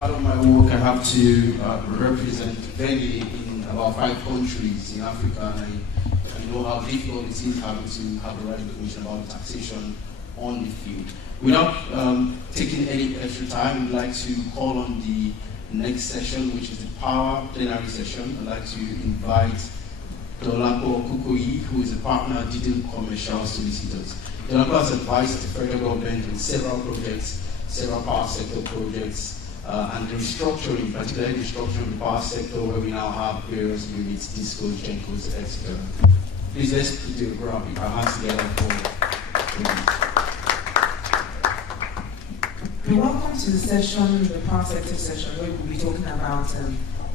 Part of my work, I have to represent Veni in about 5 countries in Africa, and I know how difficult it is having to have the right information about taxation on the field. Without taking any extra time, I'd like to call on the next session, which is the Power Plenary session. I'd like to invite Dolapo Kukoyi, who is a partner at Digital Commercial Solicitors. Dolapo has advised the federal government on several projects, several power sector projects, and the restructuring, particularly the restructuring of the power sector, where we now have various units, discos, gencos, etc. Please let's do our hands together for Welcome to the session, the power sector session, where we'll be talking about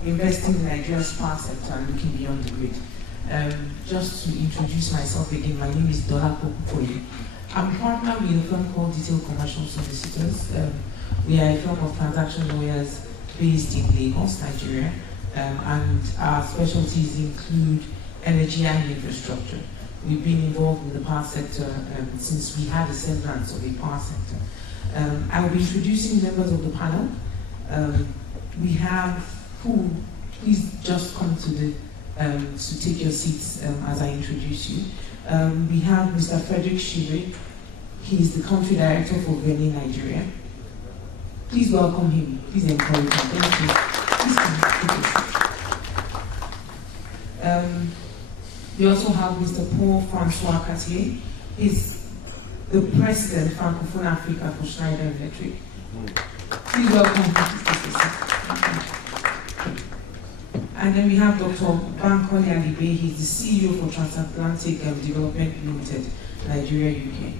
investing in Nigeria's power sector and looking beyond the grid. Just to introduce myself again, my name is Dolapo Kukoyi. I'm a partner with a firm called Digital Commercial Solicitors. We are a firm of transaction lawyers based in Lagos, Nigeria, and our specialties include energy and infrastructure. We've been involved with the power sector since we had a semblance of a power sector. I will be introducing members of the panel. We have who, please just come to the to take your seats as I introduce you. We have Mr. Frederick Shibe. He is the country director for Veni, Nigeria. Please welcome him. Please encourage him. Thank you. Please come. We also have Mr. Paul Francois Cartier. He's the president of Francophone Africa for Schneider Electric. Please welcome him. And then we have Dr. Bankole Alibe. He's the CEO for Transatlantic Development Limited, Nigeria, UK.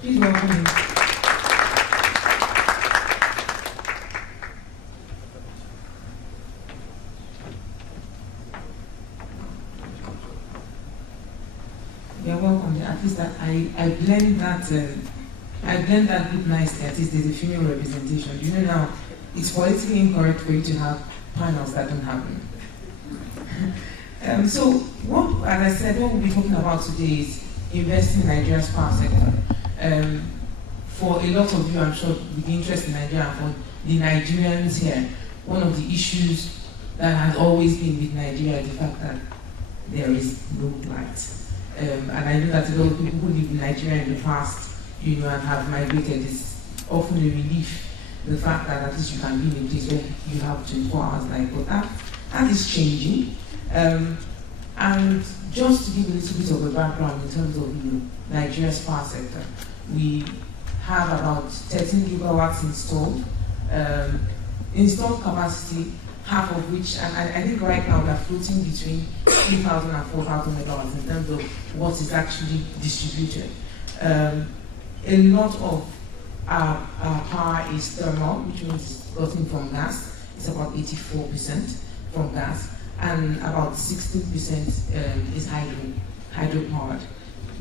Please welcome him. You're welcome. At least that I blend that group nicely. At least there's a female representation. You know now, it's politically incorrect for you to have panels that don't happen. So what, as I said, what we'll be talking about today is investing in Nigeria's power sector. For a lot of you, I'm sure, with interest in Nigeria, for the Nigerians here, one of the issues that has always been with Nigeria is the fact that there is no light. And I know that a lot of people who live in Nigeria in the past, and have migrated, is often a relief, the fact that at least you can be in a place where you have 24 hours light. But that is changing. And just to give a little bit of a background in terms of Nigeria's power sector, we have about 13 gigawatts installed. Installed capacity, half of which, and I think right now they're floating between 3,000 and 4,000 megawatts in terms of what is actually distributed. A lot of our power is thermal, which means it's gotten from gas. It's about 84% from gas, and about 16% is hydro-powered.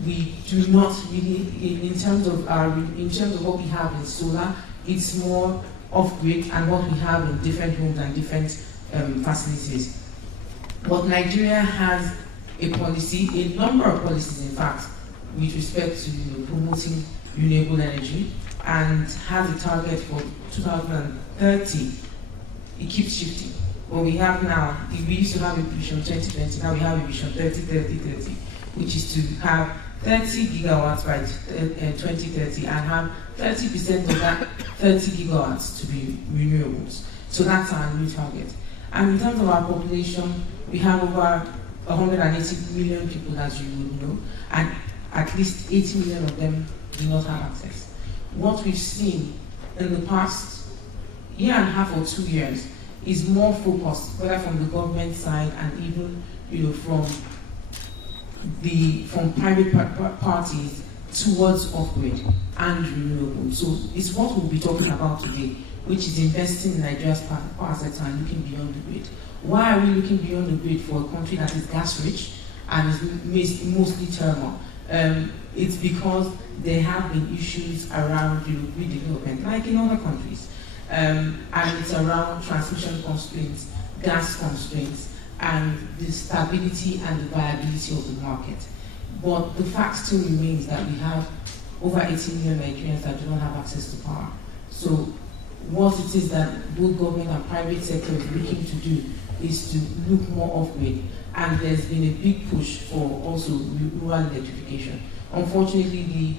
We do not really, in terms of what we have in solar, it's more off-grid and what we have in different homes and different facilities. But Nigeria has a policy, a number of policies in fact, with respect to promoting renewable energy, and has a target for 2030. It keeps shifting. What we have now, we used to have a vision 2020, now we have a vision 30-30-30, which is to have 30 gigawatts by 2030 and have 30% of that 30 gigawatts to be renewables. So that's our new target. And in terms of our population, we have over 180 million people, as you would know, and at least 80 million of them do not have access. What we've seen in the past year and a half or 2 years is more focused, whether from the government side and even from private parties towards off-grid and renewable. So it's what we'll be talking about today, which is investing in Nigeria's power sector and looking beyond the grid. Why are we looking beyond the grid for a country that is gas-rich and is mostly thermal? It's because there have been issues around grid development, like in other countries. And it's around transmission constraints, gas constraints, and the stability and the viability of the market. But the fact still remains that we have over 80 million Nigerians that do not have access to power. So what it is that both government and private sector is looking to do is to look more off-grid, and there's been a big push for also rural electrification. Unfortunately,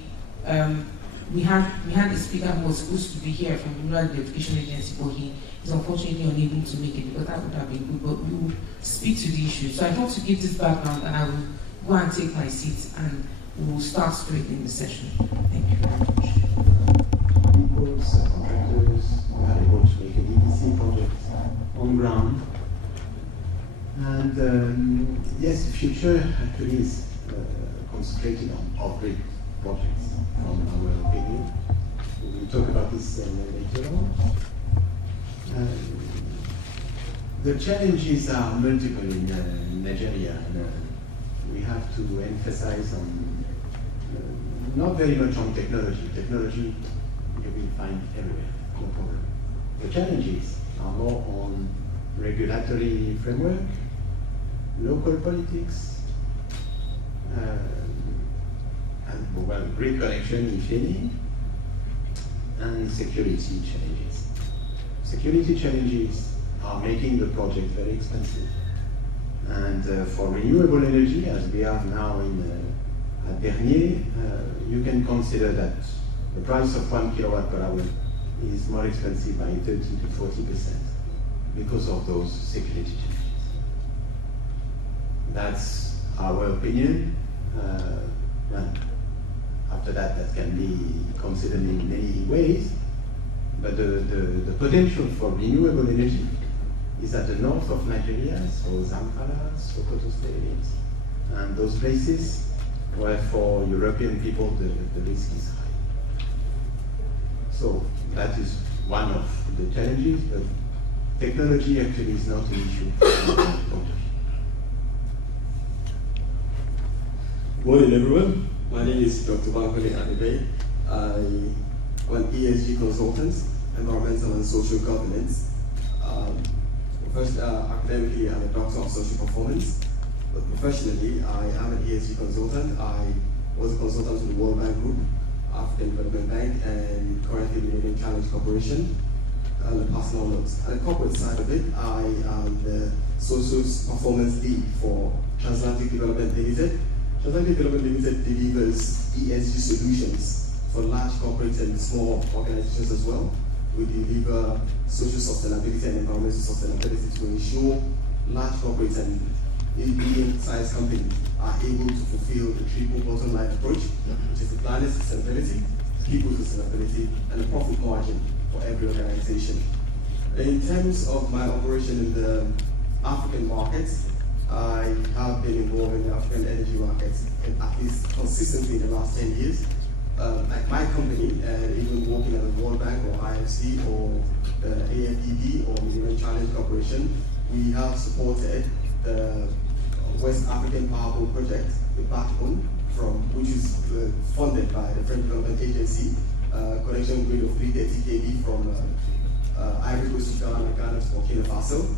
we had a speaker who was supposed to be here from the Rural Electrification Agency, but he is unfortunately unable to make it, because that would have been good, but we will speak to the issue. So I thought to give this background, and I will go and take my seat, and we will start straight in the session. Thank you very much. People, subcontractors are able to make a EPC project on ground. And yes, the future actually is concentrated on off-grid projects, from our opinion. We will talk about this later on. The challenges are multiple in Nigeria. We have to emphasize on not very much on technology. Technology you will find everywhere, no problem. The challenges are more on regulatory framework, local politics, and well, grid connection, if any, and security challenges. Security challenges are making the project very expensive. And for renewable energy, as we are now at Bernier, you can consider that the price of 1 kilowatt per hour is more expensive by 30 to 40% because of those security challenges. That's our opinion. Well, after that can be considered in many ways, but the potential for renewable energy is at the north of Nigeria, so Zamfara, Sokoto states, and those places where for European people the risk is high. So that is one of the challenges, but technology actually is not an issue. Good morning, everyone. My name is Dr. Bankole Adebe. I'm an ESG consultant, environmental and social governance. First, academically, I'm a doctor of social performance, but professionally, I am an ESG consultant. I was a consultant to the World Bank Group, African Development Bank, and currently Millennium Challenge Corporation, and the personal notes. On the corporate side of it, I am the social performance lead for Transatlantic Development Limited. Transatlantic Development Limited delivers ESG solutions for large corporates and small organizations as well. We deliver social sustainability and environmental sustainability to ensure large corporates and medium-sized companies are able to fulfill the triple bottom line approach, which is the planet sustainability, people sustainability, and the profit margin for every organization. In terms of my operation in the African markets, I have been involved in the African energy markets at least consistently in the last 10 years. Like my company, and even working at the World Bank or IFC or the AFDB or Millennium Challenge Corporation, we have supported the West African Power Pole project, the backbone, which is funded by the French Development Agency, connection grid of 330 kV from Ivory Coast to Ghana to Burkina Faso.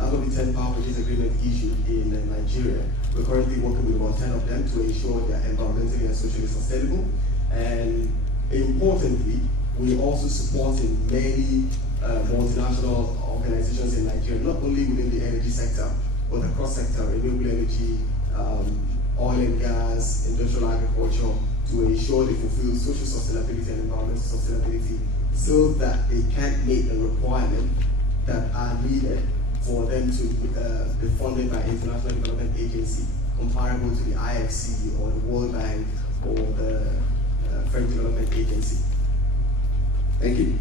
Out of the 10 power purchase agreement issued in Nigeria, we're currently working with about 10 of them to ensure they are environmentally and socially sustainable. And importantly, we're also supporting many multinational organizations in Nigeria, not only within the energy sector, but across sector, renewable energy, oil and gas, industrial agriculture, to ensure they fulfill social sustainability and environmental sustainability so that they can meet the requirements that are needed for them to be funded by International Development Agency, comparable to the IFC or the World Bank or the French Development Agency. Thank you.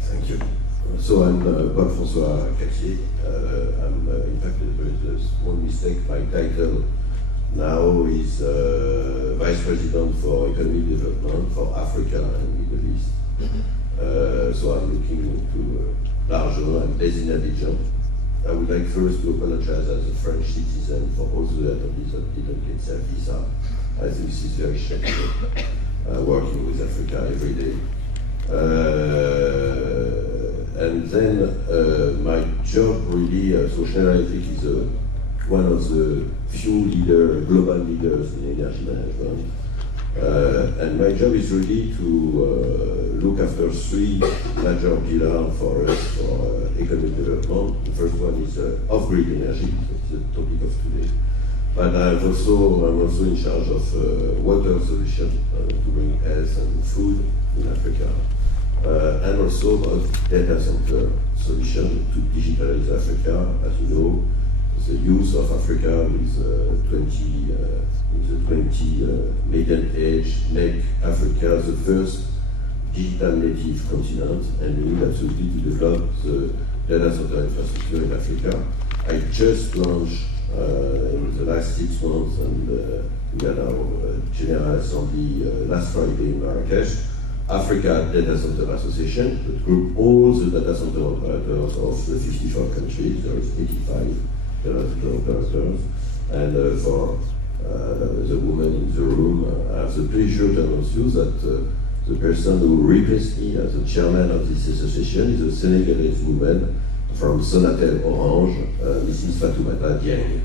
Thank you. So I'm Paul-François Cattier. In fact, there is a small mistake. My title now is Vice President for Economic Development for Africa and Middle East. So I'm looking into larger and based in Abidjan. I would like first to apologize as a French citizen for all the attendees that didn't get their visa. I think this is very shameful, working with Africa every day. And then my job really, so Schneider Electric is one of the few global leaders in energy management. And my job is really to look after three major pillars for us for economic development. The first one is off-grid energy, that's the topic of today. But I'm also in charge of water solution to bring health and food in Africa. And also about data center solution to digitalize Africa. As you know, the youth of Africa with the 20 median age make Africa the first digital native continent, and we need absolutely to develop the data center infrastructure in Africa. I just launched in the last 6 months, and we had our General Assembly last Friday in Marrakesh, Africa Data Center Association, that group all the data center operators of the 54 countries. There is 85 data center operators, and for the woman in the room, I have the pleasure to announce you that the person who replaced me as the chairman of this association is a Senegalese woman from Sonatel Orange, Mrs. Fatoumata Dieng.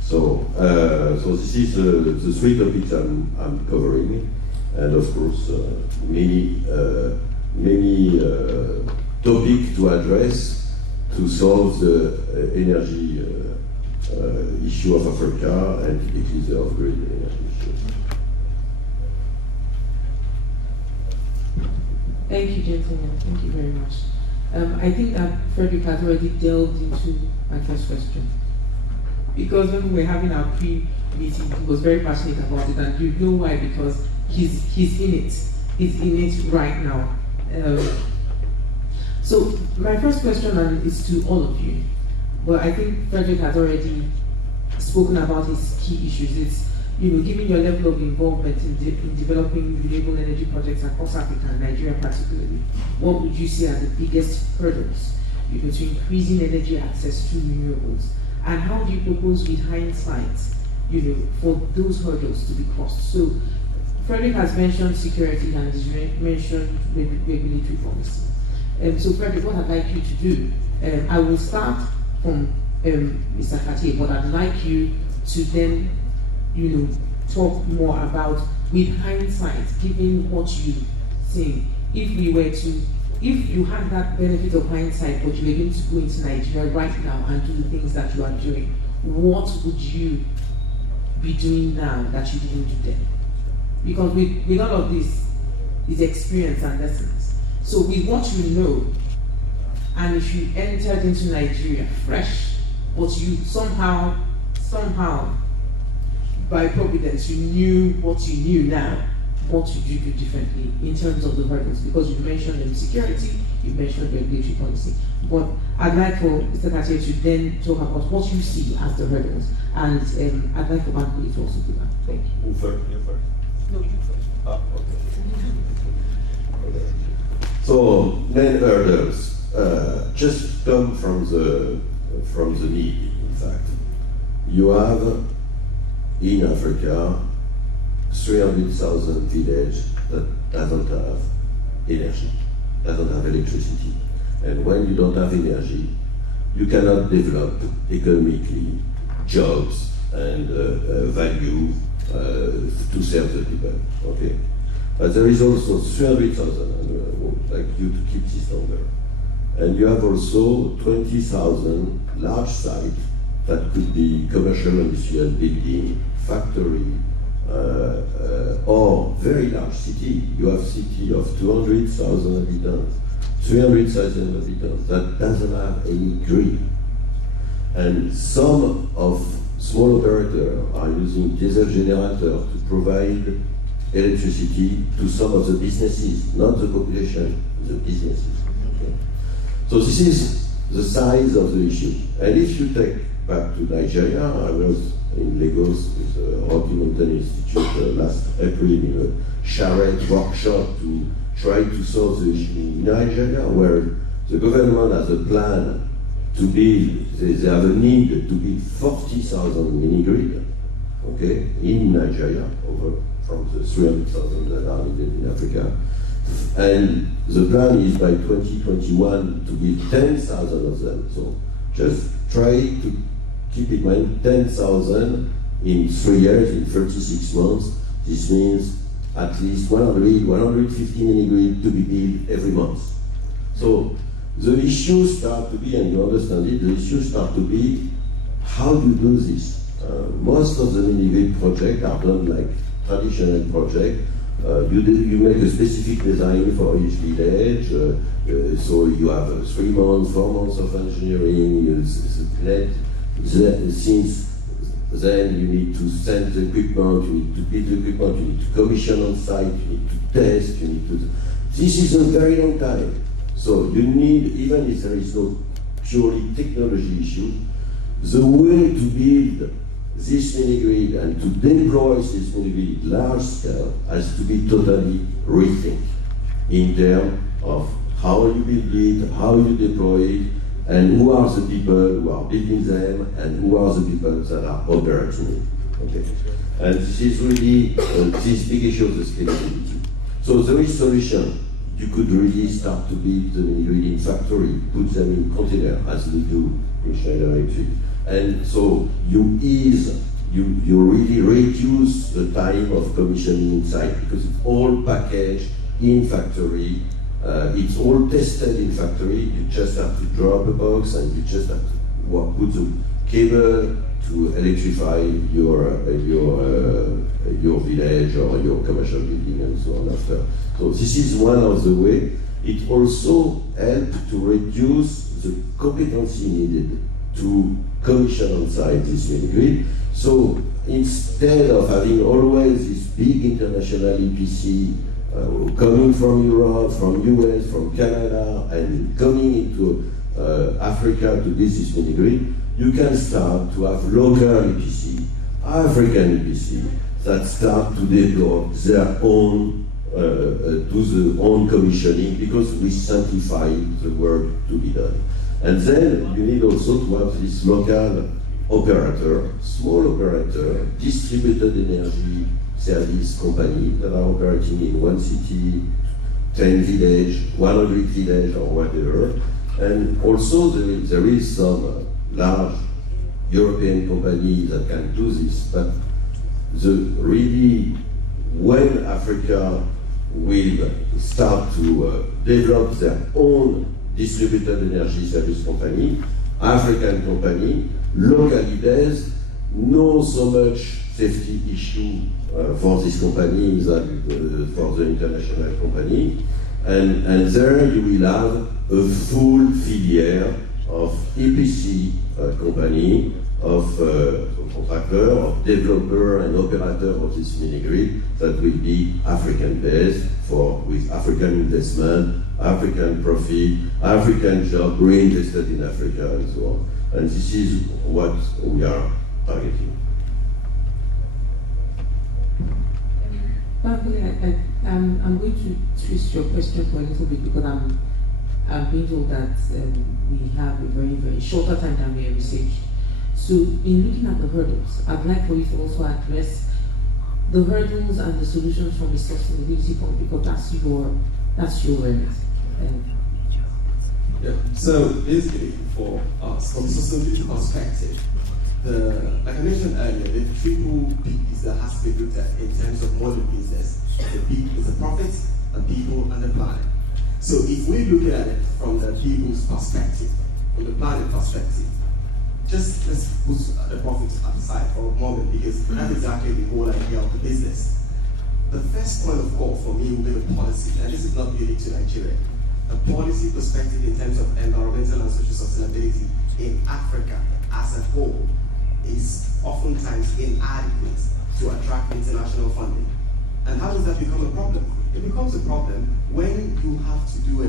So this is the three topics I'm covering, and of course many topics to address to solve the energy issue of Africa and typically the off-grid energy issue. Thank you, gentlemen. Thank you very much. I think that Frederick has already delved into my first question. Because when we were having our pre-meeting, he was very passionate about it, and you know why, because he's in it. He's in it right now. So my first question is to all of you. But I think Frederick has already spoken about his key issues. It's, given your level of involvement in developing renewable energy projects across Africa and Nigeria particularly, what would you say are the biggest hurdles to increasing energy access to renewables? And how do you propose with hindsight, for those hurdles to be crossed? So Frederick has mentioned security and he's mentioned regulatory policy. So Frederick, what I'd like you to do, I will start from Mr. Cartier, but I'd like you to then, talk more about, with hindsight, given what you think, if you had that benefit of hindsight, but you were going to go into Nigeria right now and do the things that you are doing, what would you be doing now that you didn't do then? Because with all of this is experience and lessons. So with what you know, and if you entered into Nigeria fresh, but you somehow, by providence, you knew what you knew now, what would you do differently in terms of the hurdles? Because you mentioned security, you mentioned regulatory policy. But I'd like for Mr. Cartier to then talk about what you see as the hurdles, and I'd like for Bankole to also do that. Thank you. Who first? You first? No, you first. Ah, okay. So, main hurdles just come from the need, in fact. You have in Africa 300,000 villages that doesn't have energy, doesn't have electricity. And when you don't have energy, you cannot develop economically jobs and value to serve the people, okay? But there is also 300,000, and I would like you to keep this number. And you have also 20,000 large sites that could be commercial industrial building, factory, or very large city. You have city of 200,000 inhabitants, 300,000 inhabitants that doesn't have any grid. And some of small operators are using diesel generators to provide electricity to some of the businesses, not the population, the businesses. Okay? So this is the size of the issue. And if you take back to Nigeria, I was in Lagos with the Rocky Mountain Institute last April in a charrette workshop to try to solve the issue in Nigeria, where the government has a plan to build, they have a need to build 40,000 mini-grid, okay, in Nigeria, over from the 300,000 that are needed in Africa. And the plan is by 2021 to build 10,000 of them. So just try to keep in mind 10,000 in 3 years, in 36 months. This This means at least 100, 150 mini-grid to be built every month. So the issues start to be, and you understand it, the issues start to be, how do you do this? Most of the mini-grid projects are done like traditional projects. You make a specific design for each village, so you have 3 months, 4 months of engineering, since then you need to send the equipment, you need to build the equipment, you need to commission on site, you need to test, you need to... This is a very long time. So you need, even if there is no purely technology issue, the way to build this mini-grid and to deploy this mini-grid large scale has to be totally rethink in terms of how you build it, how you deploy it, and who are the people who are building them, and who are the people that are operating it. Okay? And this is really this big issue of the scalability. So there is solution. You could really start to build the mini-grid in factory, put them in container, as we do in Schneider Electric. And so you ease, you really reduce the time of commissioning inside, because it's all packaged in factory, it's all tested in factory. You just have to drop a box and you just have to put the cable to electrify your village or your commercial building and so on after. So this is one of the way. It also helps to reduce the competency needed to commission on site this mini-grid. So instead of having always this big international EPC coming from Europe, from US, from Canada, and coming into Africa to build this mini-grid, you can start to have local EPC, African EPC, that start to develop their own, do the own commissioning, because we simplify the work to be done. And then you need also to have this local operator, small operator, distributed energy service company that are operating in one city, 10 village, 100 village or whatever. And also there is some large European company that can do this, but really when Africa will start to develop their own distributed energy service company, African company, local leaders, know so much safety issue for this company than for the international company, and there you will have a full filière of EPC company, of contractor, of developer and operator of this mini-grid that will be African-based, with African investment, African profit, African job reinvested in Africa and so on. And this is what we are targeting. I'm going to twist your question for a little bit, because I'm being told that we have a very, very shorter time than we have researched. So in looking at the hurdles, I'd like for you to also address the hurdles and the solutions from a sustainability point, because that's your remit. Yeah. So basically, for us, from a sustainability perspective, like I mentioned earlier, the triple P's that has to be looked at in terms of modern business. The P is the profit, the people, and the planet. So if we're looking at it from the people's perspective, from the planet perspective, let's put the profit aside for a moment, because that's exactly the whole idea of the business. The first point of call for me will be the policy, and this is not unique to Nigeria. The policy perspective in terms of environmental and social sustainability in Africa as a whole is oftentimes inadequate to attract international funding. And how does that become a problem? It becomes a problem when you have to do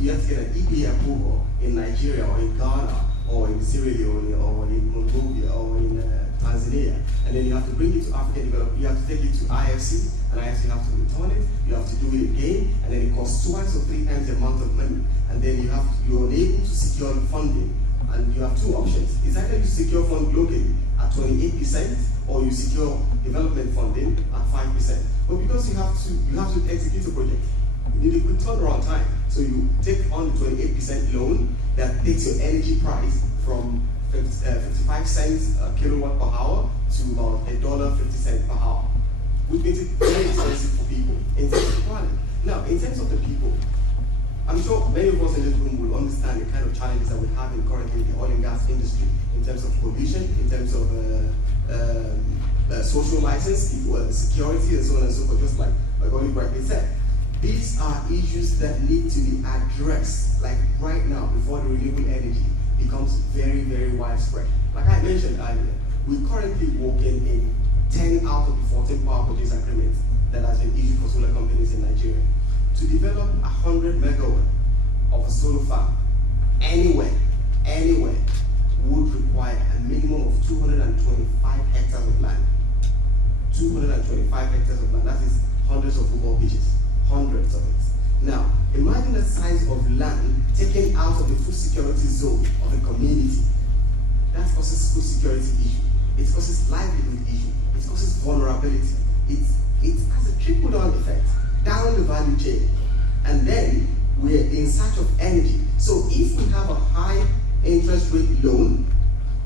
you have to get an EPA approval in Nigeria or in Ghana or in Sierra Leone or in Mongolia or in Tanzania, and then you have to bring it to African development. You have to take it to IFC, and IFC have to return it. You have to do it again, and then it costs 2 or 3 times the amount of money. And then you're unable to secure funding, and you have 2 options. It's either you secure funding locally at 28%, or you secure development funding at 5%. But because you have to execute a project, you need a quick turnaround time. So you take on the 28% loan that takes your energy price from 55 cents a kilowatt per hour to about $1.50 per hour. which makes it very expensive for people in terms of planning. Now, in terms of the people, I'm sure many of us in this room will understand the kind of challenges that we have currently in the oil and gas industry in terms of pollution, in terms of social license, security, and so on and so forth, just like my colleague rightly said. These are issues that need to be addressed, like right now, before the renewable energy becomes very, very widespread. Like I mentioned earlier, we're currently working in 10 out of the 14 power purchase agreements that has been issued for solar companies in Nigeria. To develop 100 megawatt of a solar farm anywhere, would require a minimum of 225 hectares of land. 225 hectares of land, that is hundreds of football pitches, hundreds of it. Now, imagine the size of land taken out of the food security zone of a community. That causes food security issue. It causes livelihood issue. It causes vulnerability. It has a trickle-down effect down the value chain. And then we're in search of energy. So if we have a high interest rate loan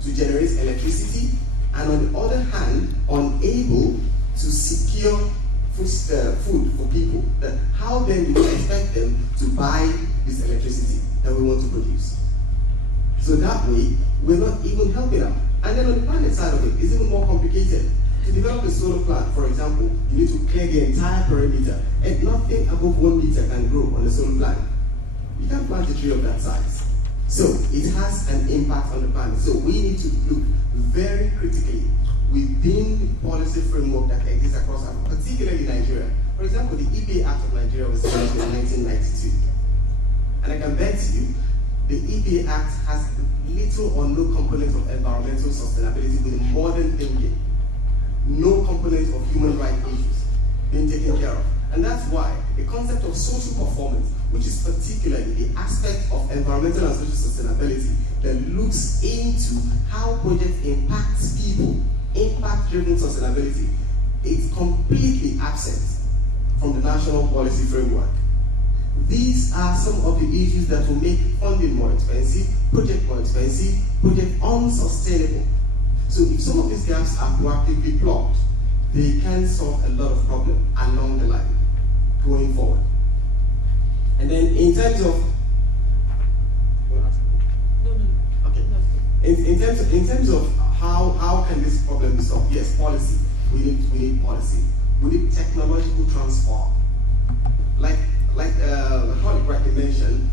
to generate electricity, and on the other hand, unable to secure food for people, then how then do we expect them to buy this electricity that we want to produce? So that way, we're not even helping out. And then on the planet side of it, it's even more complicated. To develop a solar plant, for example, you need to clear the entire perimeter, and nothing above 1 meter can grow on a solar plant. You can't plant a tree of that size. So it has an impact on the planet. So we need to look very critically within the policy framework that exists across Africa, particularly Nigeria. For example, the EPA Act of Nigeria was passed in 1992. And I can bet you, the EPA Act has little or no component of environmental sustainability with modern thinking. No component of human rights issues being taken care of. And that's why the concept of social performance, which is particularly the aspect of environmental and social sustainability that looks into how projects impact people, impact-driven sustainability, is completely absent from the national policy framework. These are some of the issues that will make funding more expensive, project more expensive, project unsustainable. So if some of these gaps are proactively plugged, they can solve a lot of problems along the line, going forward. And then in terms of okay. In terms of how can this problem be solved? Yes, policy. We need policy. We need technological transfer. Like my colleague rightly mentioned,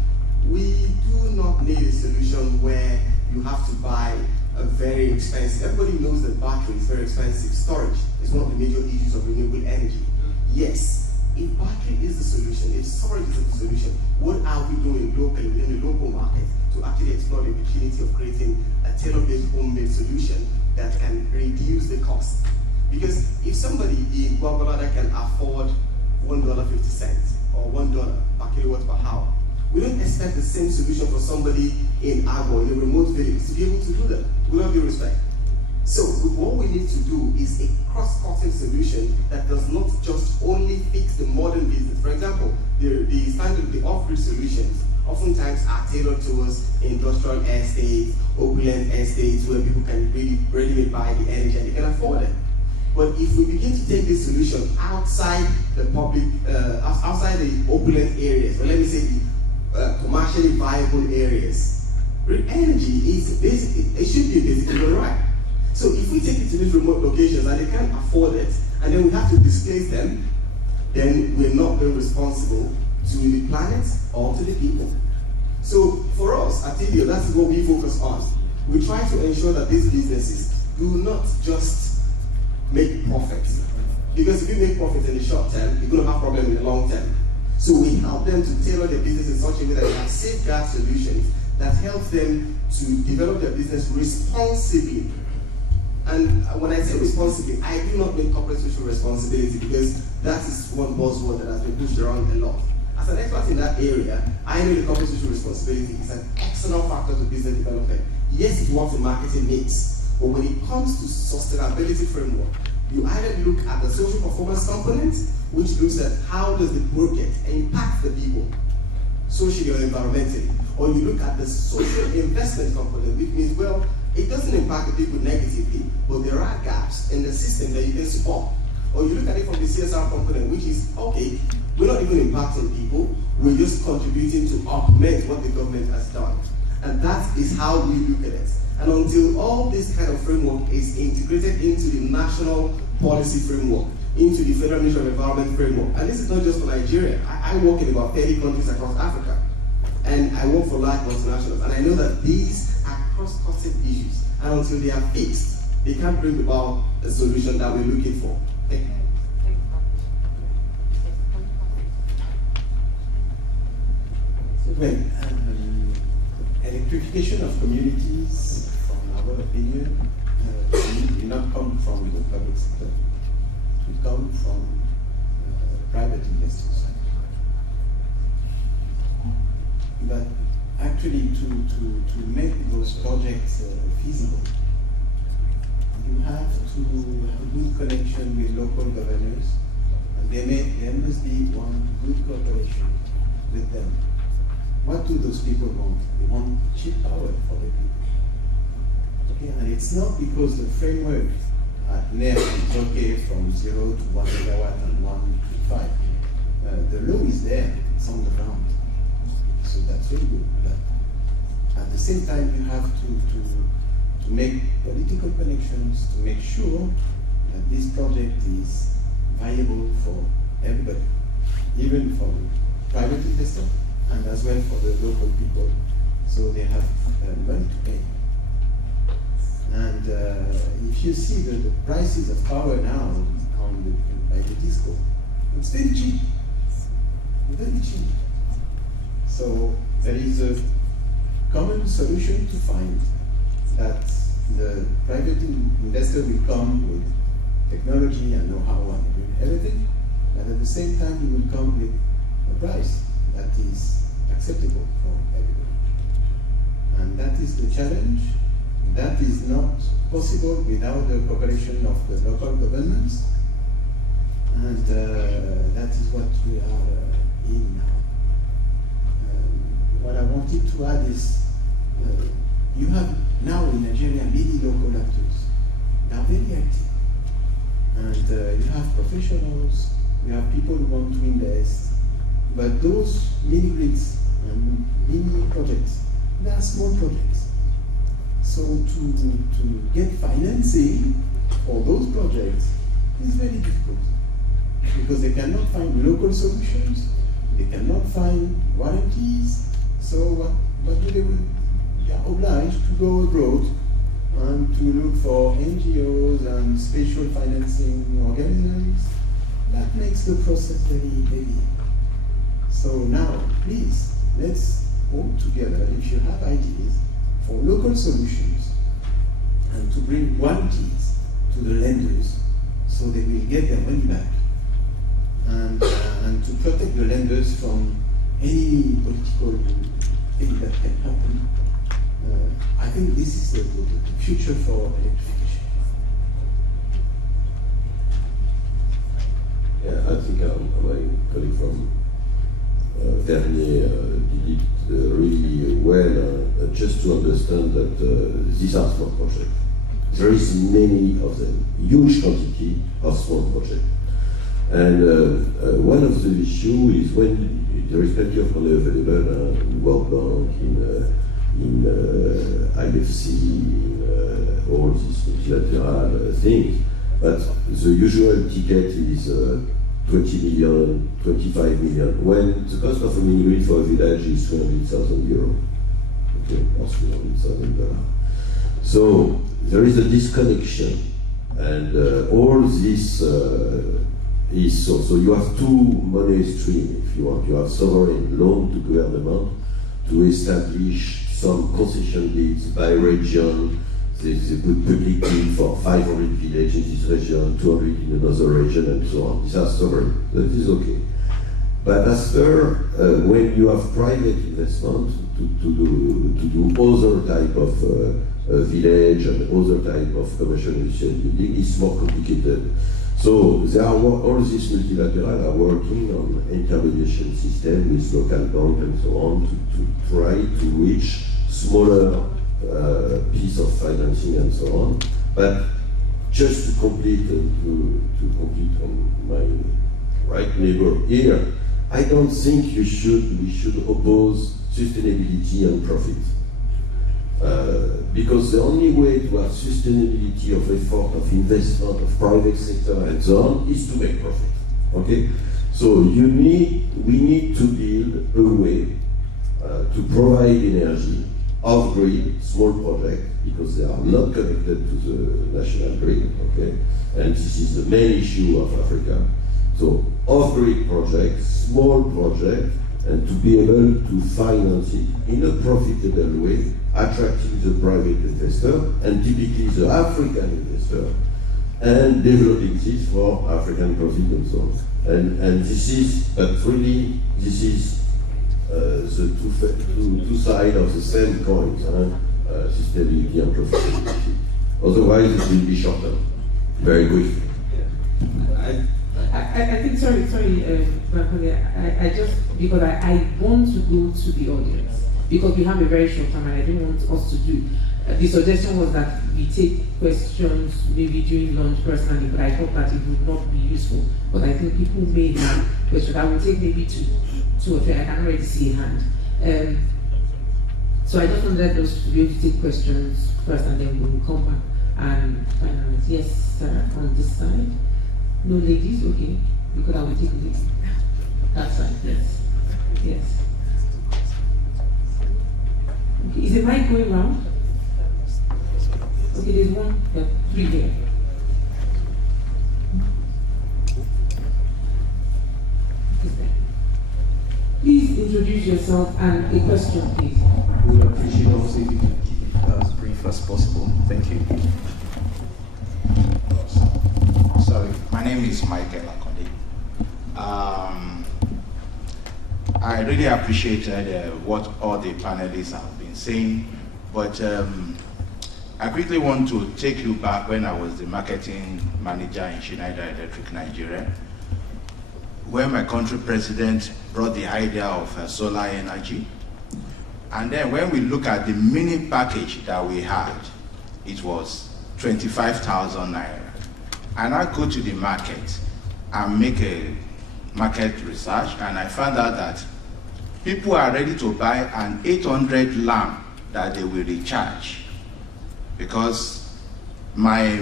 we do not need a solution where you have to buy a very expensive. Everybody knows that battery is very expensive. Storage is one of the major issues of renewable energy. Yes, if battery is the solution, if storage is the solution, what are we doing locally within the local market to actually explore the opportunity of creating a tailor-based homemade solution that can reduce the cost? Because if somebody in Guatemala can afford $1.50 or $1 per kilowatt per hour, we don't expect the same solution for somebody in Agbo, in a remote village, to be able to do that, with all due respect. So what we need to do is a cross-cutting solution that does not just only fix the modern business. For example, the standard, the off-grid solutions oftentimes are tailored towards industrial estates, opulent estates, where people can really readily buy the energy and they can afford it. But if we begin to take this solution outside the public, outside the opulent areas, or let me say the commercially viable areas, energy is basic. It should be a basic human right. So if we take it to these remote locations and they can't afford it, and then we have to displace them, then we're not being responsible to the planet or to the people. So for us at TDO, that's what we focus on. We try to ensure that these businesses do not just make profits. Because if you make profits in the short term, you're going to have problems in the long term. So we help them to tailor their business in such a way that they have safeguard solutions that help them to develop their business responsibly. And when I say responsibly, I do not mean corporate social responsibility, because that is one buzzword that has been pushed around a lot. As an expert in that area, I know the corporate social responsibility is an excellent factor to business development. Yes, it works in marketing mix, but when it comes to sustainability framework, you either look at the social performance component, which looks at how does the project impact the people, socially or environmentally, or you look at the social investment component, which means, well, it doesn't impact the people negatively, but there are gaps in the system that you can support. Or you look at it from the CSR component, which is, okay, we're not even impacting people, we're just contributing to augment what the government has done. And that is how we look at it. And until all this kind of framework is integrated into the national policy framework, into the Federal Ministry of Environment framework, and this is not just for Nigeria, I work in about 30 countries across Africa, and I work for large multinationals, and I know that these are cross-cutting issues, and until they are fixed, they can't bring about a solution that we're looking for. Thank you. Well, electrification of communities, from our opinion, will not come from the public sector. It will come from private investors. But actually, to make those projects feasible, you have to have a good connection with local governors, and there must be one good cooperation with them. What do those people want? They want cheap power for the people. Okay, and it's not because the framework at NER is okay from 0 to 1 megawatt and 1 to 5. The law is there, it's on the ground. So that's very good. But at the same time, you have to make political connections to make sure that this project is viable for everybody, even for private investors and as well for the local people, so they have money to pay. And if you see the prices of power now by the disco, it's very cheap, very cheap. So there is a common solution to find, that the private investor will come with technology and know-how and everything, but at the same time he will come with a price that is acceptable for everybody. And that is the challenge. That is not possible without the cooperation of the local governments, and that is what we are in now. What I wanted to add is, you have now in Nigeria many local actors. They are very active. And you have professionals, you have people who want to invest, but those mini grids and mini projects, they are small projects. So to get financing for those projects is very difficult, because they cannot find local solutions, they cannot find warranties. So what do they do? They are obliged to go abroad and to look for NGOs and special financing organisms. That makes the process very heavy. So now, please, let's work together, if you have ideas, for local solutions, and to bring warranties to the lenders so they will get their money back, and to protect the lenders from any political thing that can happen. I think this is the future for electrification. Yeah, I think my colleague from Vernier did it really well, just to understand that these are small projects. There is many of them, huge quantity of small projects. And one of the issues is when there is plenty of money available in World Bank, in IFC, in all these multilateral things, but the usual ticket is 20 million, 25 million, when the cost of a mini grid for a village is 200,000 euros, okay, or $300,000. So there is a disconnection, and all this is so you have two money streams, if you want. You have sovereign loan to government to establish some concession deeds by region. They put public bid for 500 villages in this region, 200 in another region, and so on. These are sovereign. That is okay. But after, when you have private investment to do other type of village and other type of commercial industrial building, it's more complicated. So they are all these multilateral are working on intermediation system with local bank and so on to try to reach smaller piece of financing and so on. But just to complete on my right neighbor here, I don't think we should oppose sustainability and profit. Because the only way to have sustainability of effort, of investment, of private sector and so on is to make profit. Okay? So we need to build a way to provide energy off-grid, small project, because they are not connected to the national grid, okay? And this is the main issue of Africa. So off-grid projects, small project, and to be able to finance it in a profitable way, attracting the private investor, and typically the African investor, and developing this for African profit and so on. And this is, but really, this is the two sides of the same coin, sustainability and profitability. Otherwise, it will be short term, very quick. I think, sorry, I just, because I want to go to the audience, because we have a very short time and I don't want us to do. The suggestion was that we take questions maybe during lunch personally, but I thought that it would not be useful. But I think people may have questions. I will take maybe two or three. I can already see a hand. So I just wanted us to be able to take questions first and then we will come back and finalize. Yes, sir, on this side. No ladies? Okay. Because I will take ladies. That side, yes. Yes. Okay. Is the mic going round? Okay, there's one, three there. Please introduce yourself and a question, please. We would appreciate also if you can keep it as brief as possible. Thank you. Sorry, my name is Michael Akonde. I really appreciated what all the panelists have been saying, but I quickly want to take you back when I was the marketing manager in Schneider Electric Nigeria, when my country president brought the idea of solar energy. And then when we look at the mini package that we had, it was 25,000 naira. And I go to the market and make a market research, and I found out that people are ready to buy an 800 lamp that they will recharge. Because my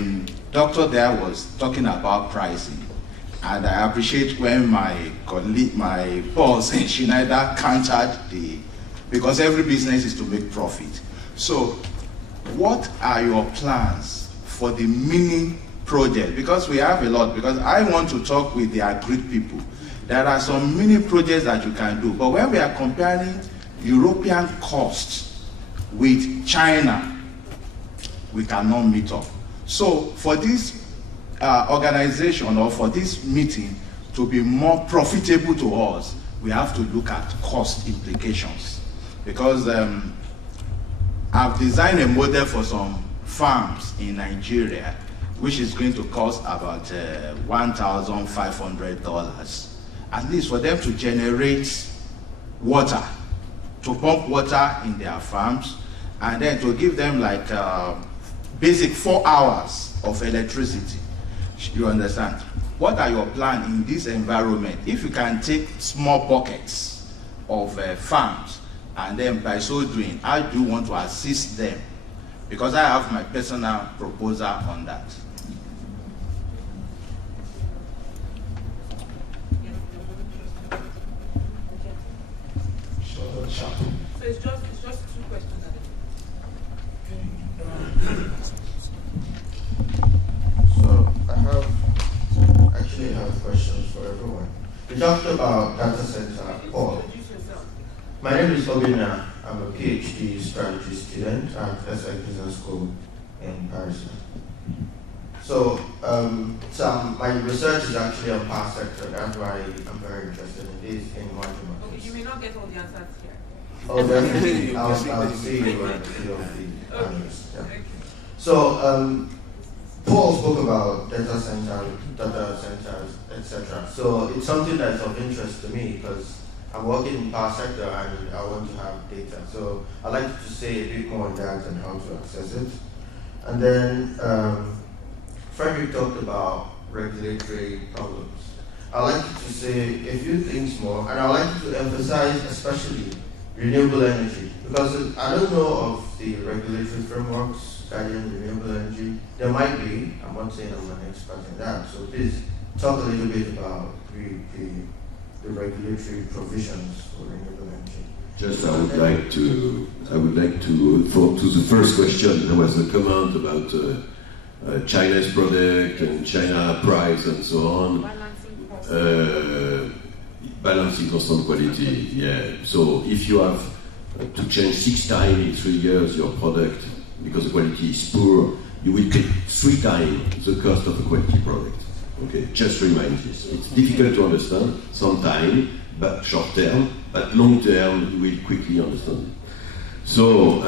doctor there was talking about pricing. And I appreciate when my colleague, my boss in Schneider countered because every business is to make profit. So what are your plans for the mini project? Because we have a lot, because I want to talk with the agreed people. There are some mini projects that you can do, but when we are comparing European costs with China, we cannot meet up. So for this organization or for this meeting to be more profitable to us, we have to look at cost implications. Because I've designed a model for some farms in Nigeria, which is going to cost about $1,500, at least for them to generate water, to pump water in their farms, and then to give them like basic 4 hours of electricity. You understand? What are your plans in this environment? If you can take small pockets of farms, and then by so doing, how do you want to assist them? Because I have my personal proposal on that. So it's just 2 questions. So I actually have questions for everyone. We talked about data center. My name is Obina. I'm a PhD strategy student at SI Business School in Paris. So my research is actually on power sector. That's why I'm very interested in this in emerging markets. Okay, you may not get all the answers here. Oh, definitely. I'll see you when I see all the answers. Yeah. So Paul spoke about data centers, etc. So it's something that's of interest to me because I'm working in power sector and I want to have data. So I'd like to say a bit more on that and how to access it. And then Frederick talked about regulatory problems. I'd like you to say a few things more, and I'd like you to emphasize especially renewable energy, because I don't know of the regulatory frameworks guiding renewable energy. There might be, I'm not saying I'm an expert in that, so please talk a little bit about the regulatory provisions for renewable energy. Just I would like to to the first question, there was a comment about China's product and China price and so on. Balancing constant quality, yeah. So if you have to change 6 times in 3 years your product because the quality is poor, you will pay 3 times the cost of a quality product. Okay, just remind this. It's difficult to understand sometimes, but short term, but long term you will quickly understand it. So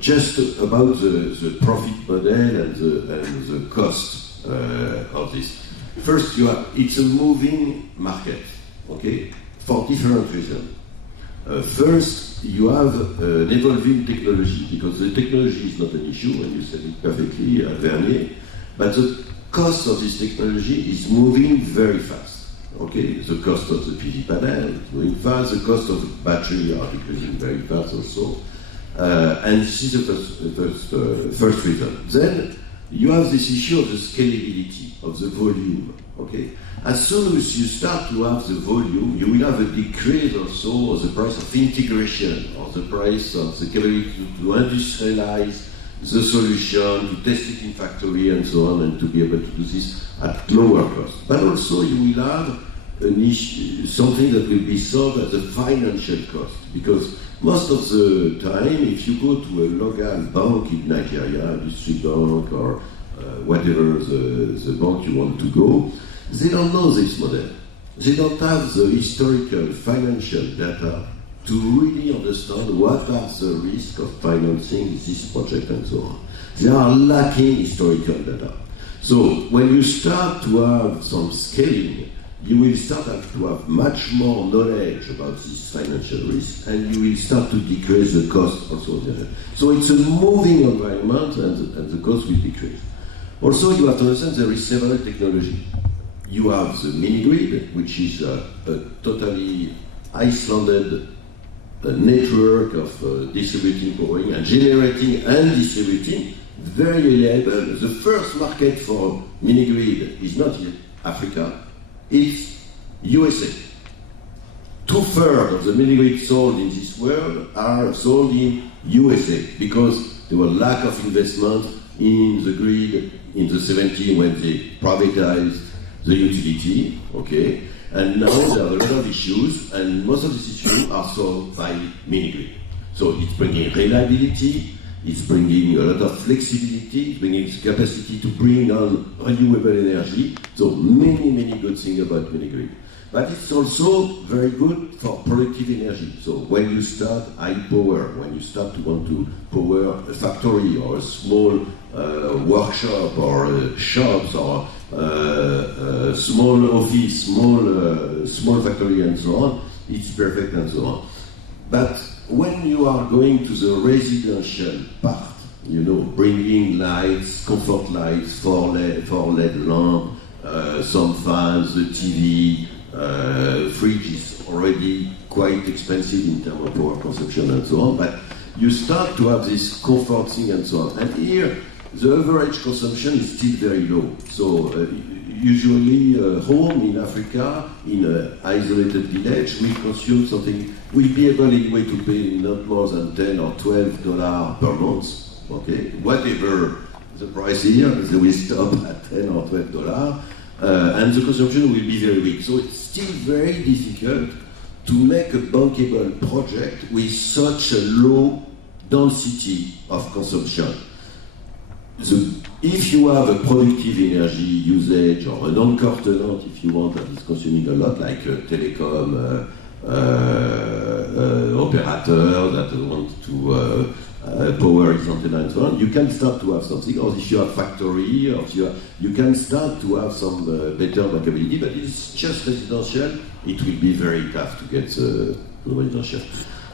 just about the profit model and the cost of this. First, it's a moving market, okay, for different reasons. First, you have an evolving technology, because the technology is not an issue, and you said it perfectly, Vernier, but the cost of this technology is moving very fast. Okay, the cost of the PV panel is moving fast, the cost of the battery are decreasing very fast also, and this is the first reason. Then, you have this issue of the scalability, of the volume, okay? As soon as you start to have the volume, you will have a decrease also of the price of integration, or the price of the capability to industrialize the solution, to test it in factory and so on, and to be able to do this at lower cost. But also you will have an issue, something that will be solved at the financial cost, because most of the time, if you go to a local bank in Nigeria, district bank or whatever the bank you want to go, they don't know this model. They don't have the historical financial data to really understand what are the risks of financing this project and so on. They are lacking historical data. So when you start to have some scaling, you will start to have much more knowledge about this financial risk, and you will start to decrease the cost also. So it's a moving environment, and the cost will decrease. Also, you have to understand there is several technologies. You have the mini-grid, which is a totally isolated network of distributing powering and generating and distributing, very reliable. The first market for mini-grid is not in Africa, it's USA. 2/3 of the mini-grid sold in this world are sold in USA because there was lack of investment in the grid in the 70s when they privatized the utility, okay? And now there are a lot of issues, and most of these issues are solved by mini-grid. So it's bringing reliability, it's bringing a lot of flexibility, it's bringing the capacity to bring on renewable energy. So many good things about mini-grid. But it's also very good for productive energy. So when you start high power, when you start to want to power a factory or a small workshop or shops or small office, small factory and so on, it's perfect and so on. But when you are going to the residential part, you know, bringing lights, comfort lights, four LED lamp, some fans, the TV, fridge is already quite expensive in terms of power consumption and so on, but you start to have this comfort thing and so on. And here, the average consumption is still very low. So usually a home in Africa, in an isolated village, will consume something, will be able anyway to pay not more than $10 or $12 per month, okay? Whatever the price here, they will stop at $10 or $12, and the consumption will be very weak. So it's still very difficult to make a bankable project with such a low density of consumption. If you have a productive energy usage or an anchor tenant, if you want, that is consuming a lot, like a telecom operator that want to power his antenna and so on, you can start to have something. Or if you have factory, or if you can start to have some better bankability, but it's just residential, it will be very tough to get the residential.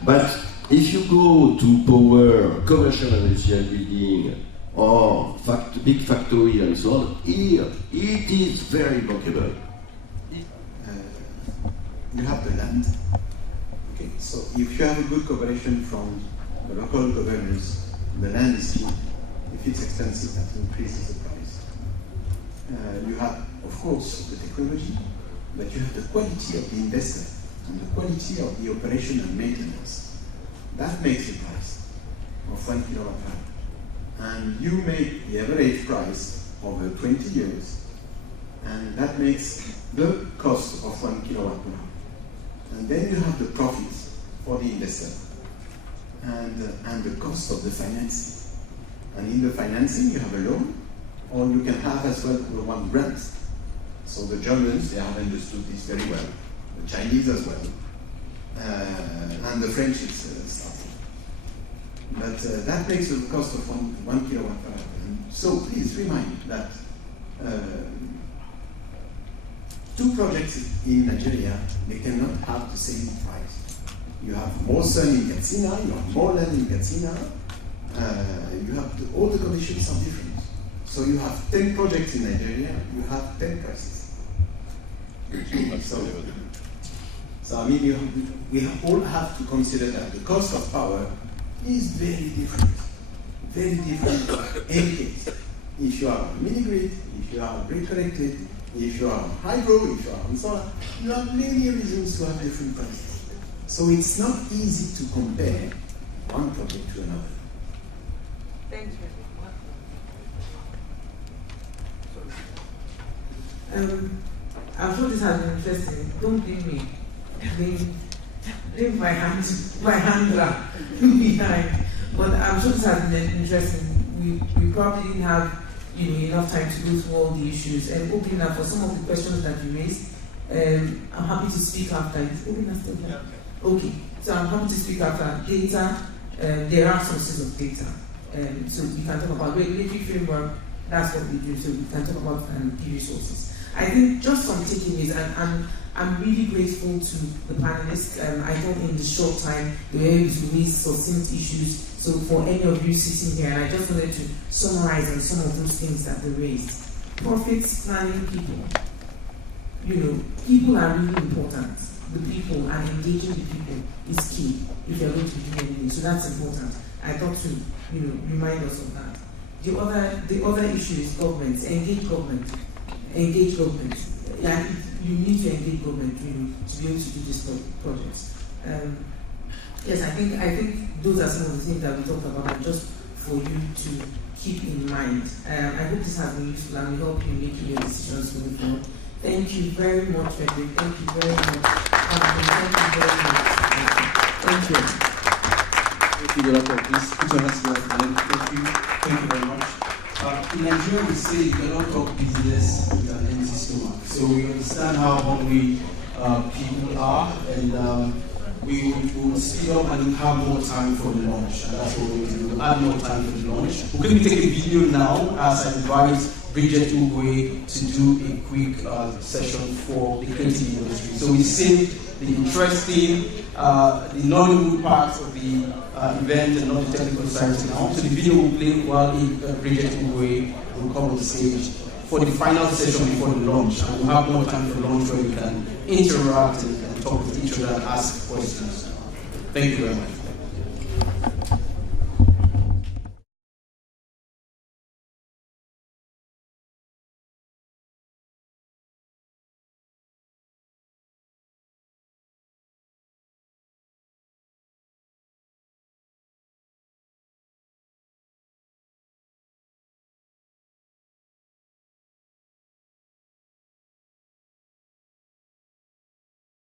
But if you go to power commercial and industrial building or big factory and so on. Here, it is very bankable. You have the land. Okay, so if you have a good cooperation from the local governments, the land is cheap. If it's expensive, that increases the price. You have, of course, the technology, but you have the quality of the investor and the quality of the operation and maintenance. That makes the price of 1 kilowatt hour. And you make the average price over 20 years, and that makes the cost of 1 kilowatt hour. And then you have the profits for the investor and the cost of the financing. And in the financing, you have a loan, or you can have as well one grant. So the Germans, they have understood this very well. The Chinese as well. And the French is starting. But that makes the cost of 1 kilowatt hour. And so please remind that two projects in Nigeria, they cannot have the same price. You have more sun in Katsina, you have more land in Katsina, you have all the conditions are different. So you have 10 projects in Nigeria, you have 10 prices. So I mean, we all have to consider that the cost of power is very different in any case. If you are mini grid, if you are grid connected, if you are hydro, if you are on solar, you have many reasons to have different prices. So it's not easy to compare one project to another. Thank you. I'm sure this has been interesting. Don't blame me. Leave my hand behind. But I'm sure this has been interesting. We probably didn't have enough time to go through all the issues. And opening up for some of the questions that you raised, I'm happy to speak after. Is opening up still here? Okay. So I'm happy to speak after. Data, there are sources of data. So we can talk about regulatory framework, that's what we do. So we can talk about key resources. I think just some takeaways, and I'm really grateful to the panelists. I thought in the short time they were able to raise succinct issues. So for any of you sitting here, I just wanted to summarize on some of those things that they raised. Profits, planning, people. People are really important. The people and engaging the people is key if you're going to be doing anything. So that's important. I thought to remind us of that. The other issue is government. Engage government. Engage government. Yeah, you need to engage government to be able to do these projects. Yes, I think those are some of the things that we talked about, just for you to keep in mind. I hope this has been useful and will help you make your decisions moving forward. Thank you very much, Frederick. Thank you very much. Thank you very much. Thank you. Thank you, Dr. Please put your hands together. Thank you very much. In Nigeria, we say you cannot talk business with an empty stomach. So we understand how hungry people are, and we will speed up and have more time for the launch. And that's what we're going to do. We'll add more time for the launch. We're going to take a video now as I invite Bridget Ugwe to do a quick session for the creative industry. So we saved the interesting, the non-good parts of the event and not the technical side now. So the video will play while Bridget Ugwe will come on the stage for the final session before the launch. And we'll have more time for launch where we can interact and talk with each other and ask questions. Thank you very much.